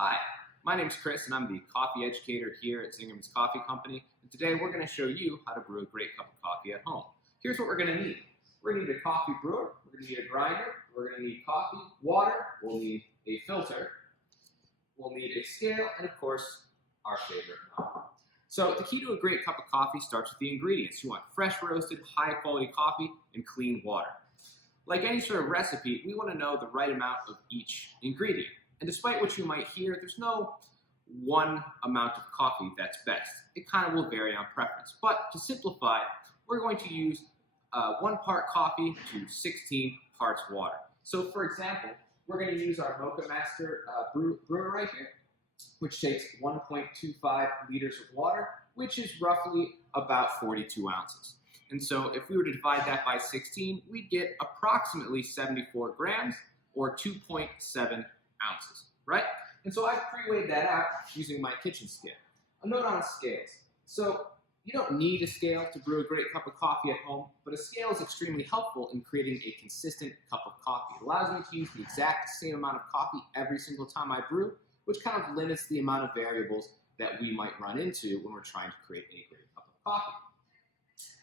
Hi, my name's Chris and I'm the coffee educator here at Zingerman's Coffee Company. And today we're going to show you how to brew a great cup of coffee at home. Here's what we're going to need. We're going to need a coffee brewer, we're going to need a grinder, we're going to need coffee, water, we'll need a filter, we'll need a scale, and of course, our favorite knob. So the key to a great cup of coffee starts with the ingredients. You want fresh roasted, high quality coffee and clean water. Like any sort of recipe, we want to know the right amount of each ingredient. And despite what you might hear, there's no one amount of coffee that's best. It kind of will vary on preference. But to simplify, we're going to use 1 part coffee to 16 parts water. So for example, we're going to use our Mocha Master brewer right here, which takes 1.25 liters of water, which is roughly about 42 ounces. And so if we were to divide that by 16, we'd get approximately 74 grams or 2.7 ounces, right? And so I've pre-weighed that out using my kitchen scale. A note on scales. So you don't need a scale to brew a great cup of coffee at home, but a scale is extremely helpful in creating a consistent cup of coffee. It allows me to use the exact same amount of coffee every single time I brew, which kind of limits the amount of variables that we might run into when we're trying to create a great cup of coffee.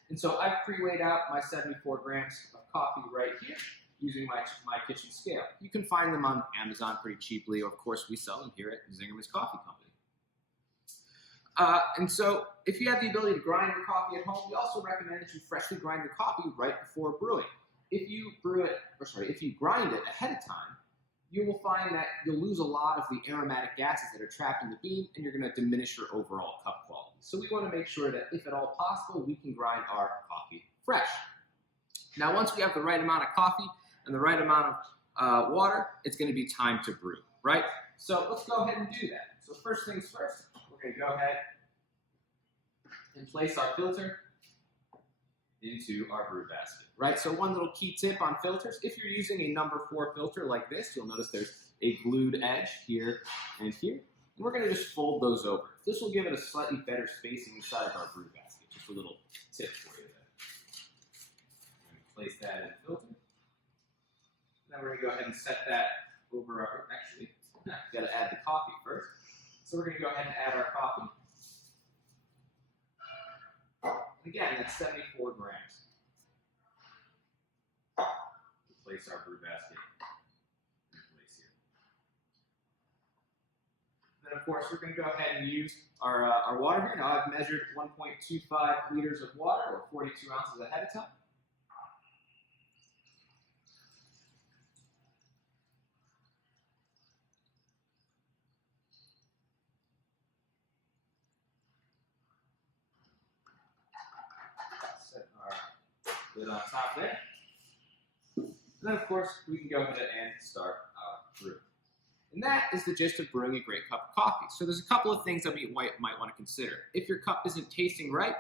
And so I've pre-weighed out my 74 grams of coffee right here using my kitchen scale. You can find them on Amazon pretty cheaply, or of course we sell them here at Zingerman's Coffee Company. And so if you have the ability to grind your coffee at home, we also recommend that you freshly grind your coffee right before brewing. If you grind it ahead of time, you will find that you'll lose a lot of the aromatic gases that are trapped in the bean, and you're going to diminish your overall cup quality. So we want to make sure that if at all possible, we can grind our coffee fresh. Now once we have the right amount of coffee and the right amount of water, it's going to be time to brew, right? So let's go ahead and do that. So first things first, we're going to go ahead and place our filter into our brew basket, right? So one little key tip on filters, if you're using a number 4 filter like this, you'll notice there's a glued edge here and here. And we're going to just fold those over. This will give it a slightly better spacing inside of our brew basket. Just a little tip for you there. Place that in the filter. Then we're going to go ahead and set that over our, actually, we've got to add the coffee first. So we're going to go ahead and add our coffee. And again, that's 74 grams. We'll place our brew basket in place here. Then of course, we're going to go ahead and use our water here. Now I've measured 1.25 liters of water, or 42 ounces ahead of time. Set our lid on top there. And then of course, we can go ahead and start our brew. And that is the gist of brewing a great cup of coffee. So there's a couple of things that we might want to consider. If your cup isn't tasting right,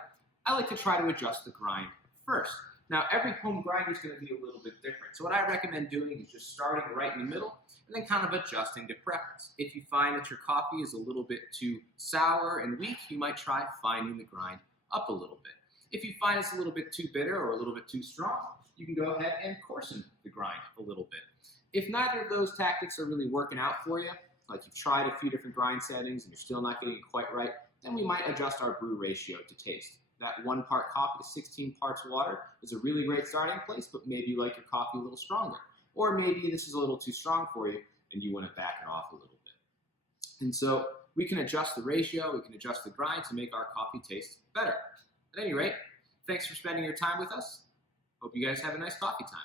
I like to try to adjust the grind first. Now every home grinder is going to be a little bit different. So what I recommend doing is just starting right in the middle and then kind of adjusting to preference. If you find that your coffee is a little bit too sour and weak, you might try finding the grind up a little bit. If you find it's a little bit too bitter or a little bit too strong, you can go ahead and coarsen the grind a little bit. If neither of those tactics are really working out for you, like you've tried a few different grind settings and you're still not getting it quite right, then we might adjust our brew ratio to taste. That 1 part coffee to 16 parts water is a really great starting place, but maybe you like your coffee a little stronger. Or maybe this is a little too strong for you and you want to back it off a little bit. And so we can adjust the ratio, we can adjust the grind to make our coffee taste better. At any rate, thanks for spending your time with us. Hope you guys have a nice coffee time.